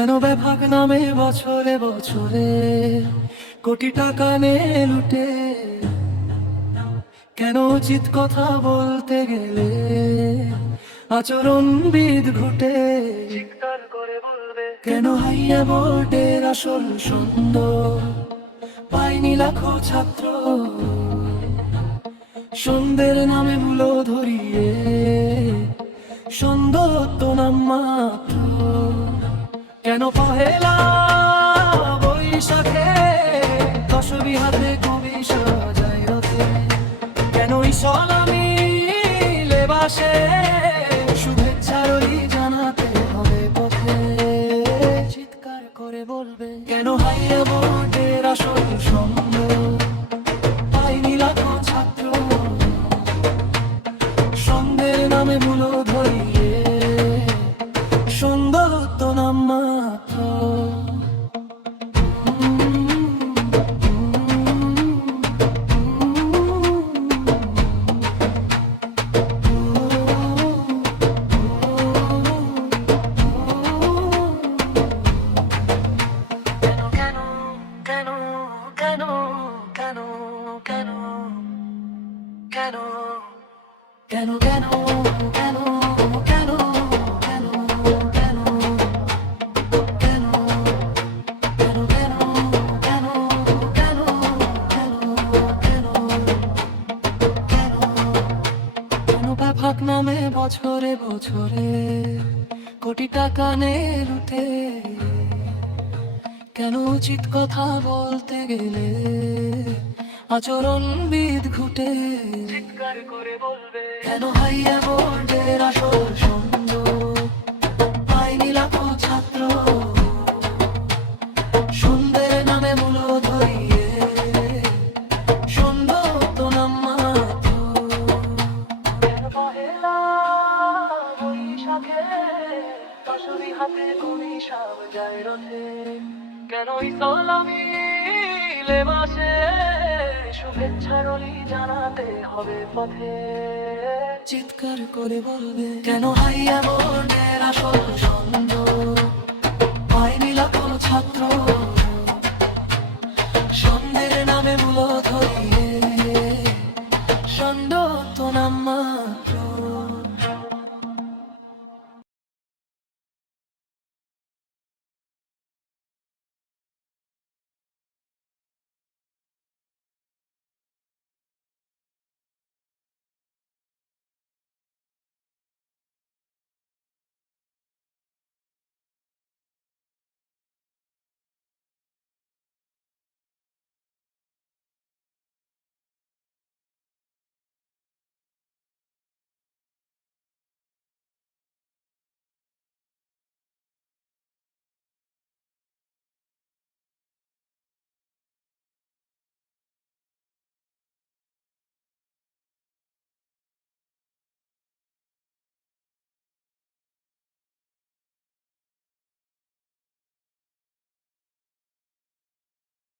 কেন বেভাগ নামে বছরে বছরে কোটি টাকা নে লুটে? কেন উচিত কথা বলতে গেলে আচরণবিদ ঘুটে? চিৎকার করে বলবে কেন হাইয়া বোর্ডের আসল সুন্দর পাইনি লাখো ছাত্র? সন্ধ্যের নামে মূল ধরিয়ে সন্ধ্যত্ব নাম মাত্র। কেন পহেলা বৈশাখে দশমী হাতে কবি সাজাই রথে? কেন ইসলামি লেবাসে শুভেচ্ছার ওই জানাতে হবে পথে? চিৎকার করে বলবে কেন হাইয়া বোর্ডের আসল সুন্দর পাইনি লাখো ছাত্র? সন্ধ্যের নামে মূল ধরিয়ে সন্ধ্যত্ব নাম মাত্র। কেন কেন কেন কেন কেন কেন কেন কেন কেন কেন কেন কেন কেন কেন বেভাগ নামে বছরে বছরে কোটি টাকা নে লুটে? কেন উচিত কথা বলতে গেলে আচরণবিদ ঘুটে? চিৎকার করে বলবে কেন হাইয়া বোর্ডের আসল সুন্দর পাইনি লাখো ছাত্র? সন্ধ্যের নামে মূল ধরিয়ে সন্ধ্যত্ব নাম মাত্র। কেন পহেলা বৈশাখে দশমী হাতে কবি সাজাই রথে? কেন ইসলামি লেবাসে শুভেচ্ছার ওলি জানাতে হবে পথে? চিৎকার করে বলবে কেন হাইয়া বোর্ডের আসল সুন্দর পাইনি লাখো ছাত্র? সন্ধ্যের নামে মূল ধরিয়ে সন্ধ্যত্ব নাম মাত্র।